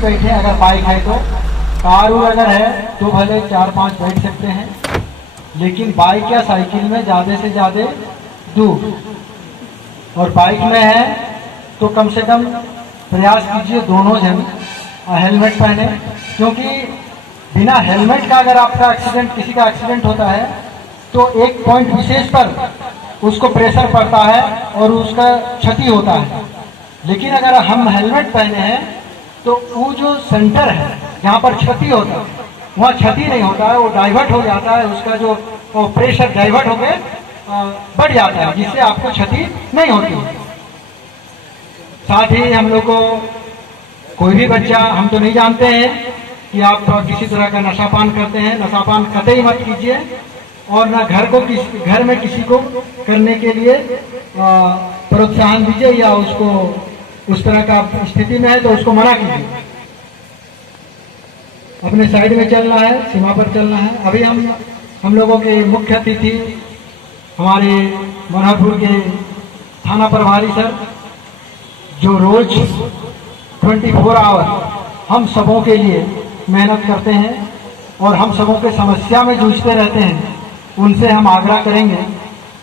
बैठे अगर बाइक है तो। कार अगर है तो भले 4-5 बैठ सकते हैं, लेकिन बाइक या साइकिल में ज़्यादा से ज़्यादा 2, और बाइक में है तो कम से कम प्रयास कीजिए दोनों जन हेलमेट पहने, क्योंकि बिना हेलमेट का अगर आपका एक्सीडेंट, किसी का एक्सीडेंट होता है तो एक पॉइंट विशेष पर उसको प्रेशर पड़ता है और उसका क्षति होता है। लेकिन अगर हम हेलमेट पहने हैं तो वो जो सेंटर है जहाँ पर क्षति होता है वहाँ क्षति नहीं होता है, वो डाइवर्ट हो जाता है, उसका जो प्रेशर डाइवर्ट होकर बढ़ जाता है, जिससे आपको क्षति नहीं होती। साथ ही हम लोग को कोई भी बच्चा, हम तो नहीं जानते हैं कि आप किसी तरह का नशापान करते हैं, नशापान कतई मत कीजिए, और ना घर में किसी को करने के लिए प्रोत्साहन दीजिए, या उसको उस तरह का स्थिति में है तो उसको मना कीजिए। अपने साइड में चलना है, सीमा पर चलना है। अभी हम लोगों के मुख्य अतिथि हमारे मनोहरपुर के थाना प्रभारी सर, जो रोज 24 आवर हम सबों के लिए मेहनत करते हैं और हम सबों के समस्या में जूझते रहते हैं, उनसे हम आग्रह करेंगे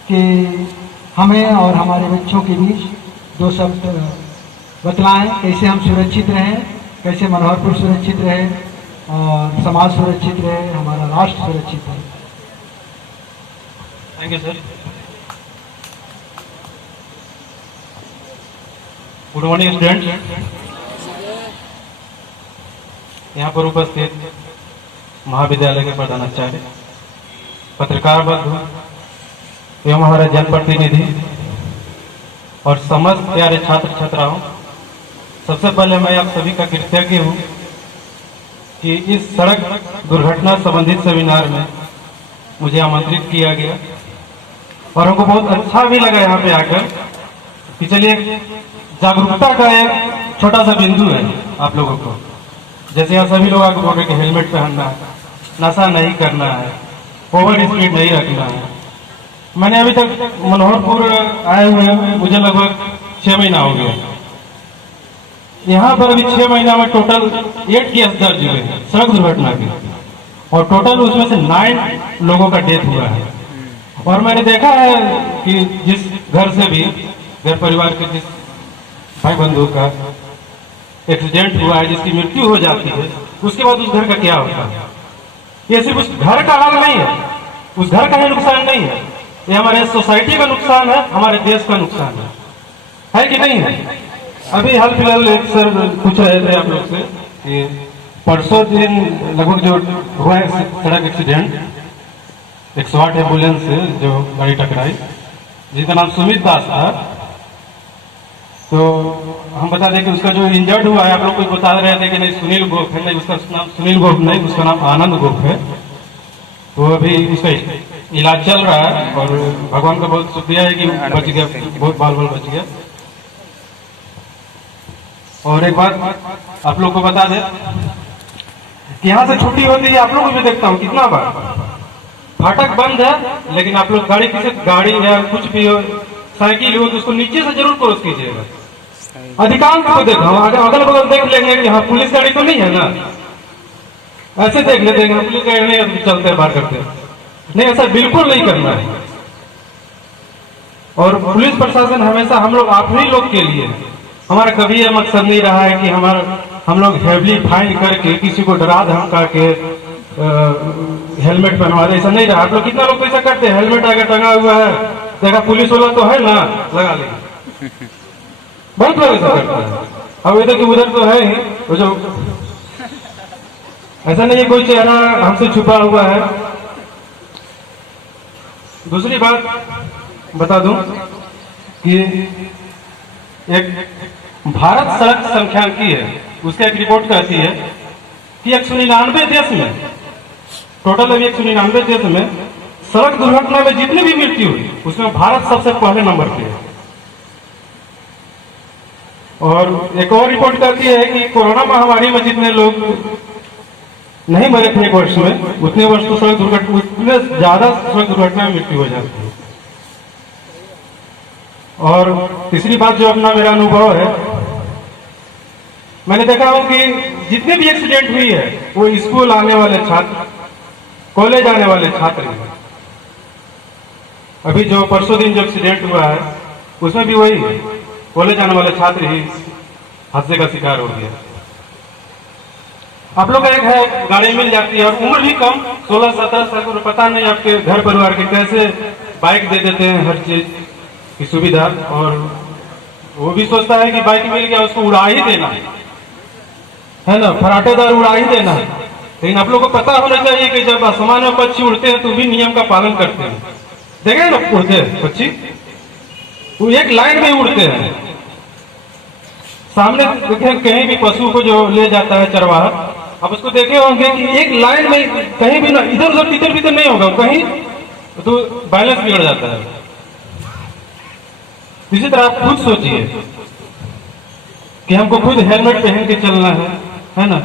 कि हमें और हमारे बच्चों के बीच 2 शब्द बतलाएं, कैसे हम सुरक्षित रहें, कैसे मनोहरपुर सुरक्षित रहे और समाज सुरक्षित रहे, हमारा राष्ट्र सुरक्षित रहे। Thank you sir. Good morning students. यहाँ पर उपस्थित महाविद्यालय के प्रधानाचार्य, पत्रकार बंधु एवं हमारे जनप्रतिनिधि और समस्त प्यारे छात्र छात्राओं, सबसे पहले मैं आप सभी का कृतज्ञ हूँ कि इस सड़क दुर्घटना संबंधित सेमिनार में मुझे आमंत्रित किया गया और हमको बहुत अच्छा भी लगा यहाँ पे आकर कि चलिए जागरूकता का एक छोटा सा बिंदु है आप लोगों को। जैसे यहाँ सभी लोग आगे बोल रहे कि हेलमेट पहनना है, नशा नहीं करना है, ओवर स्पीड नहीं रखना है। मैंने अभी तक मनोहरपुर आए हुए मुझे लगभग 6 महीना हो गया। यहाँ पर अभी 6 महीना में टोटल 8 केस दर्ज हुए हैं सड़क दुर्घटना के, और टोटल उसमें से 9 लोगों का डेथ हुआ है। और मैंने देखा है कि जिस घर से भी, घर परिवार के जिस भाई बंधु का एक्सीडेंट हुआ है, जिसकी मृत्यु हो जाती है, उसके बाद उस घर का क्या होता है। ये सिर्फ उस घर का हाल नहीं है, उस घर का ही नुकसान नहीं है, ये हमारे सोसाइटी का नुकसान है, हमारे देश का नुकसान है कि नहीं है। अभी हाल फिलहाल एक सर पूछ रहे थे आप लोग से कि परसों दिन लगभग जो हुआ है सड़क एक्सीडेंट, 108 एम्बुलेंस से जो गाड़ी टकराई, जिसका नाम सुमित दास था, तो हम बता दें कि उसका जो इंजर्ड हुआ है, आप लोग को बता रहे थे कि नहीं सुनील गोप है, नहीं उसका नाम सुनील गोप नहीं, उसका नाम आनंद गोप है। तो अभी उसका इलाज चल रहा है और भगवान का बहुत शुक्रिया है कि बच गया, बहुत बाल बच गया। और एक बात आप लोग को बता दें कि यहाँ से छुट्टी होती है, आप लोग को भी देखता हूँ कितना बार फाटक बंद है, लेकिन आप लोग गाड़ी या कुछ भी हो, साइकिल हो, तो उसको नीचे से जरूर क्रॉस कीजिएगा। अधिकांश को देखा अगल बगल देख लेंगे कि हाँ पुलिस गाड़ी तो नहीं है ना, ऐसे देख लेते हैं पुलिस गाड़ी नहीं, चलते बाहर करते नहीं, ऐसा बिल्कुल नहीं करना है। और पुलिस प्रशासन हमेशा हम लोग आप ही लोग के लिए, हमारा कभी यह मकसद नहीं रहा है कि हम लोग हेवली फाइन करके किसी को डरा धमका के हेलमेट पहनवा दे, ऐसा नहीं रहा। आप लोग कितना लोग ऐसा करते हैं, हेलमेट अगर टंगा हुआ है, देखा पुलिस वाला तो है ना, लगा लेंगे, बहुत लोग ऐसा करता है। अब इधर की उधर तो है ही, वो जो ऐसा नहीं है कोई चेहरा हमसे छुपा हुआ है। दूसरी बात बता दूं कि एक भारत सड़क संख्यांकी है, उसका एक रिपोर्ट कहती है कि 199 देश में, टोटल अभी 199 देश में सड़क दुर्घटना में जितनी भी मृत्यु हुई उसमें भारत सबसे पहले नंबर पे है। और एक और रिपोर्ट कहती है कि कोरोना महामारी में जितने लोग नहीं मरे थे एक वर्ष में, उतने वर्ष तो सड़क दुर्घटना, उतने ज्यादा सड़क दुर्घटना में मृत्यु हो जाती है। और तीसरी बात जो अपना मेरा अनुभव है मैंने देखा हूं कि जितने भी एक्सीडेंट हुई है वो स्कूल आने वाले छात्र, कॉलेज आने वाले छात्र हैं। अभी जो परसों दिन जो एक्सीडेंट हुआ है उसमें भी वही कॉलेज आने वाले छात्र ही हादसे का शिकार हो गया। आप लोग का एक है गाड़ी मिल जाती है और उम्र भी कम 16-17 साल को, पता नहीं आपके घर परिवार के कैसे बाइक दे देते हैं हर चीज की सुविधा, और वो भी सोचता है कि बाइक मिल गया उसको उड़ा ही देना है ना, फराटेदार उड़ा ही देना है। लेकिन आप लोग को पता होना चाहिए कि जब आसमान में पक्षी उड़ते हैं तो भी नियम का पालन करते हैं। देखे ना उड़ते हैं पक्षी, वो एक लाइन में उड़ते हैं। सामने देखे कहीं भी पशु को जो ले जाता है चरवाहा, आप उसको देखे होंगे कि एक लाइन में कहीं भी ना इधर उधर तितर बितर नहीं होगा, कहीं तो बैलेंस बिगड़ जाता है। इसी तरह आप खुद सोचिए कि हमको खुद हेलमेट पहन के चलना है ना,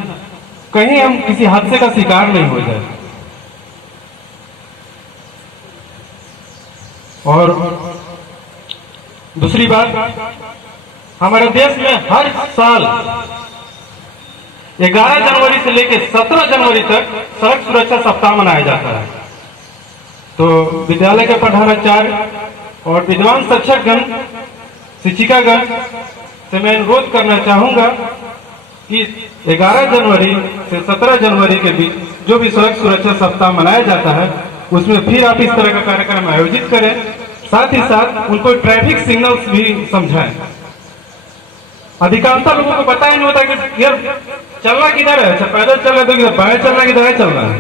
कहीं हम किसी हादसे का शिकार नहीं हो जाए। और दूसरी बात, हमारे देश में हर साल 11 जनवरी से लेकर 17 जनवरी तक सड़क सुरक्षा सप्ताह मनाया जाता है। तो विद्यालय के प्रधानाचार्य और विद्वान शिक्षकगण, शिक्षिकागण से मैं अनुरोध करना चाहूंगा कि 11 जनवरी से 17 जनवरी के बीच जो भी सड़क सुरक्षा सप्ताह मनाया जाता है उसमें फिर आप इस तरह का कार्यक्रम आयोजित करें। साथ ही साथ उनको ट्रैफिक सिग्नल्स भी समझाएं। अधिकांशतः लोगों को पता ही नहीं होता कि यार चलना किधर है, अच्छा पैदल चल रहे तो किधर, बाएं चलना किधर है, चलना है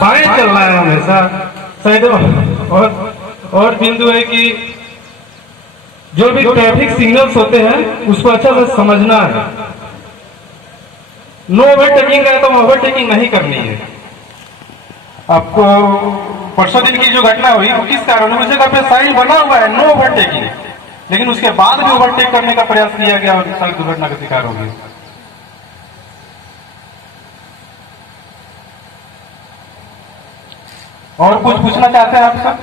बाएं चलना है हमेशा शायद। और बिंदु है कि जो भी ट्रैफिक सिग्नल्स होते हैं उसको अच्छा से समझना है। नो ओवरटेकिंग है तो ओवरटेकिंग नहीं करनी है। आपको परसों दिन की जो घटना हुई वो किस कारण, उस जगह पे साइन बना हुआ है नो ओवरटेकिंग, लेकिन उसके बाद भी ओवरटेक करने का प्रयास किया गया और सड़क दुर्घटना का शिकार हो गया। और कुछ पूछना चाहते हैं आप सब?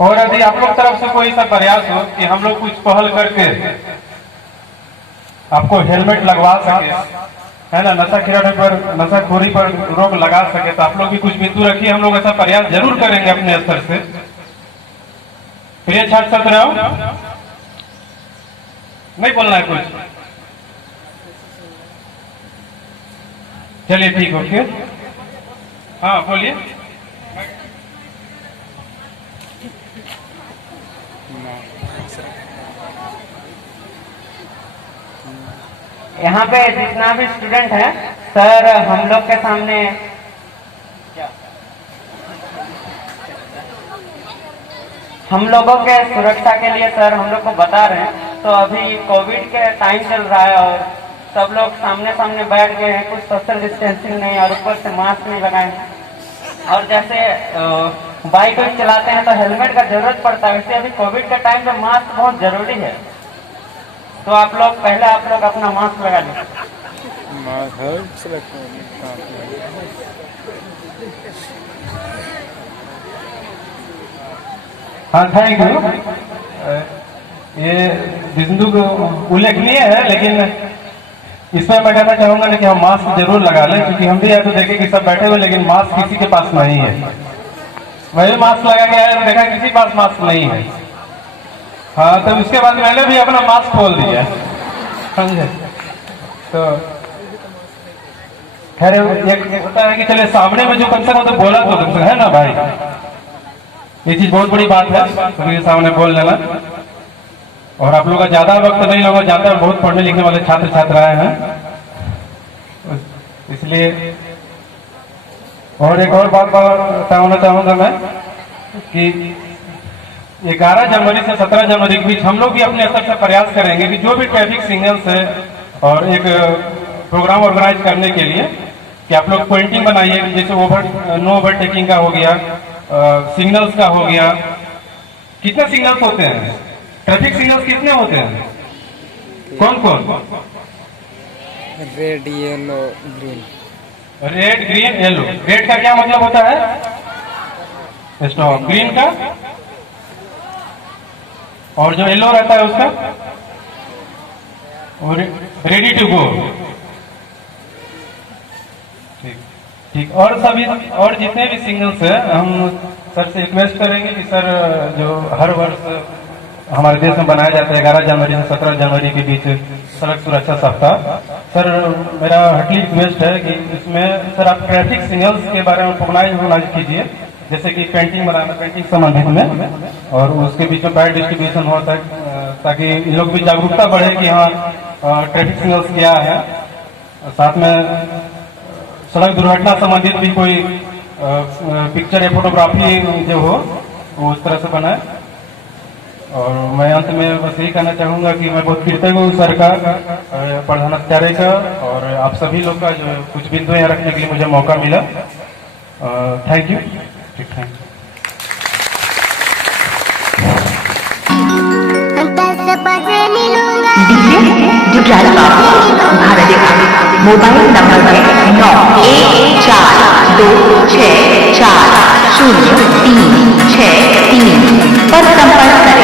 और यदि आप लोग तरफ से कोई सा प्रयास हो कि हम लोग कुछ पहल करके आपको हेलमेट लगवा सके, है ना, नशाखोरी पर रोक लगा सके, तो आप लोग भी कुछ बिंदु रखिए। हम लोग ऐसा प्रयास जरूर करेंगे अपने स्तर से। प्रिय छात्र छात्राओं, नहीं बोलना है कुछ? चलिए ठीक, ओके। हाँ बोलिए। यहाँ पे जितना भी स्टूडेंट है सर, हम लोग के सामने हम लोगों के सुरक्षा के लिए सर हम लोग को बता रहे हैं। तो अभी कोविड के टाइम चल रहा है और सब लोग सामने सामने बैठ गए हैं, कुछ सोशल डिस्टेंसिंग नहीं और ऊपर से मास्क नहीं लगाए हैं। और जैसे बाइक चलाते हैं तो हेलमेट का जरूरत पड़ता है, वैसे अभी कोविड के टाइम में मास्क बहुत जरूरी है। तो आप लोग पहले अपना मास्क लगा लें। हाँ थैंक यू। ये बिंदु उल्लेखनीय है, लेकिन इसमें मैं कहना चाहूंगा कि हम मास्क जरूर लगा लें, क्योंकि हम भी यहाँ तो देखें कि सब बैठे हुए लेकिन मास्क किसी के पास नहीं है। वही मास्क लगा के आया, देखा किसी पास मास्क नहीं है। हाँ तो उसके बाद मैंने भी अपना मास्क खोल दिया, समझे। तो खैर एक होता है कि चले सामने में जो कम से कम तो बोला तो कम से है ना भाई, ये चीज बहुत बड़ी बात है, तो सामने बोल लेना। और आप लोग का ज्यादा वक्त नहीं लोग जाता है, बहुत पढ़ने लिखने वाले छात्र छात्राएं हैं, इसलिए। और एक और बात बताना चाहूंगा मैं कि 11 जनवरी से 17 जनवरी के बीच हम लोग भी अपने स्तर से प्रयास करेंगे कि जो भी ट्रैफिक सिग्नल्स है और एक प्रोग्राम ऑर्गेनाइज करने के लिए कि आप लोग पेंटिंग बनाइए, जैसे नो ओवरटेकिंग का हो गया, सिग्नल्स का हो गया। कितने सिग्नल्स होते हैं? ट्रैफिक सिग्नल्स कितने होते हैं? कौन कौन? Red, yellow, green. Red, green, yellow. Red का क्या मतलब होता है? स्टॉप। ग्रीन का और जो येलो रहता है उसका और रेडी टू गो। ठीक ठीक। और सभी और जितने भी सिंगल्स हैं हम सर से रिक्वेस्ट करेंगे कि सर जो हर वर्ष हमारे देश में बनाया जाता है 11 जनवरी से 17 जनवरी के बीच सड़क सुरक्षा सप्ताह, सर मेरा हटली रिक्वेस्ट है कि इसमें सर आप ट्रैफिक सिग्नल्स के बारे में ऑर्गेनाइज कीजिए, जैसे कि पेंटिंग बनाना, पेंटिंग संबंधित में, और उसके बीच में पैड डिस्ट्रीब्यूशन होता है ताकि इन लोग भी जागरूकता बढ़े कि हाँ ट्रैफिक सिग्नल्स क्या है। साथ में सड़क दुर्घटना संबंधित भी कोई पिक्चर या फोटोग्राफी जो हो वो उस तरह से बनाए। और मैं अंत में बस यही कहना चाहूंगा कि मैं बहुत कृतज्ञ हूँ सर का, प्रधानाचार्य का, और आप सभी लोग का जो कुछ बिंदु यहाँ रखने के लिए मुझे मौका मिला। Thank you. Thank you. Mobile number है 9142644036 3 पर संपर्क